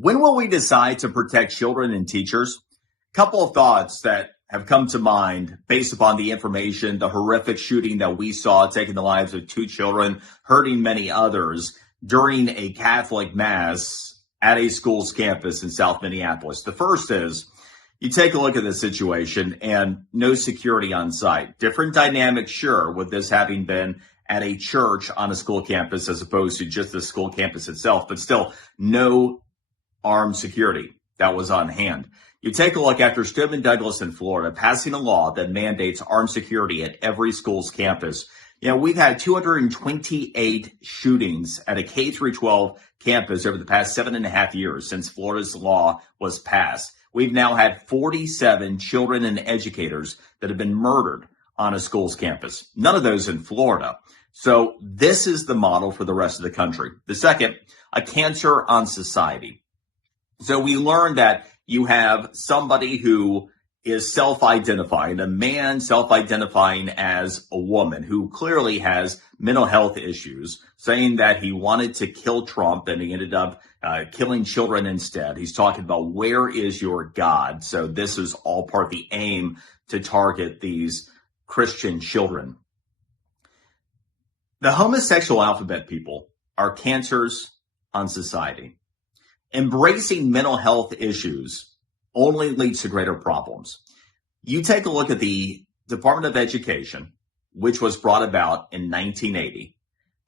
When will we decide to protect children and teachers? Couple of thoughts that have come to mind based upon the information, the horrific shooting that we saw taking the lives of two children, hurting many others during a Catholic mass at a school's campus in South Minneapolis. The first is you take a look at the situation and no security on site. Different dynamic, sure, with this having been at a church on a school campus as opposed to just the school campus itself, but still no armed security that was on hand. You take a look after Stoneman Douglas in Florida passing a law that mandates armed security at every school's campus. We've had 228 shootings at a K through 12 campus over the past 7.5 years since Florida's law was passed. We've now had 47 children and educators that have been murdered on a school's campus. None of those in Florida. So this is the model for the rest of the country. The second, a cancer on society. So we learned that you have somebody who is self-identifying, a man self-identifying as a woman who clearly has mental health issues, saying that he wanted to kill Trump and he ended up killing children instead. He's talking about where is your God? So this is all part of the aim to target these Christian children. The homosexual alphabet people are cancers on society. Embracing mental health issues only leads to greater problems. You take a look at the Department of Education, which was brought about in 1980.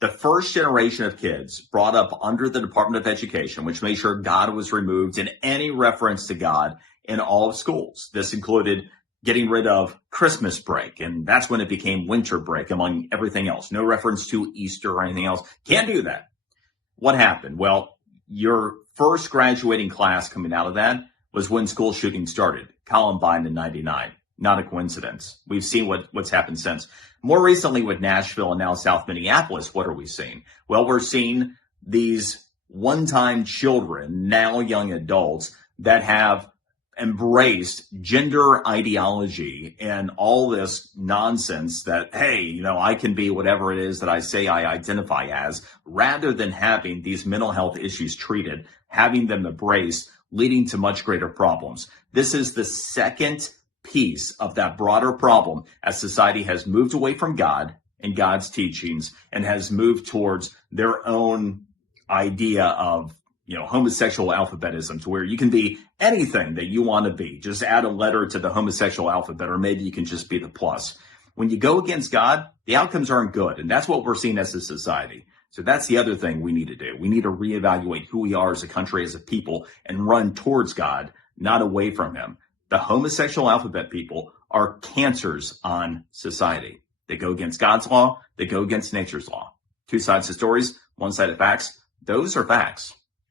The first generation of kids brought up under the Department of Education, which made sure God was removed in any reference to God in all of schools. This included getting rid of Christmas break, and that's when it became winter break, among everything else. No reference to Easter or anything else. Can't do that. What happened? Well, your first graduating class coming out of that was when school shooting started, Columbine in 99. Not a coincidence. We've seen what's happened since. More recently with Nashville and now South Minneapolis, what are we seeing? Well, we're seeing these one-time children, now young adults, that have embraced gender ideology and all this nonsense that, hey, I can be whatever it is that I say I identify as, rather than having these mental health issues treated, having them embraced, leading to much greater problems. This is the second piece of that broader problem as society has moved away from God and God's teachings and has moved towards their own idea of homosexual alphabetism, to where you can be anything that you want to be. Just add a letter to the homosexual alphabet, or maybe you can just be the plus. When you go against God, the outcomes aren't good. And that's what we're seeing as a society. So that's the other thing we need to do. We need to reevaluate who we are as a country, as a people, and run towards God, not away from him. The homosexual alphabet people are cancers on society. They go against God's law. They go against nature's law. Two sides of stories, one side of facts. Those are facts.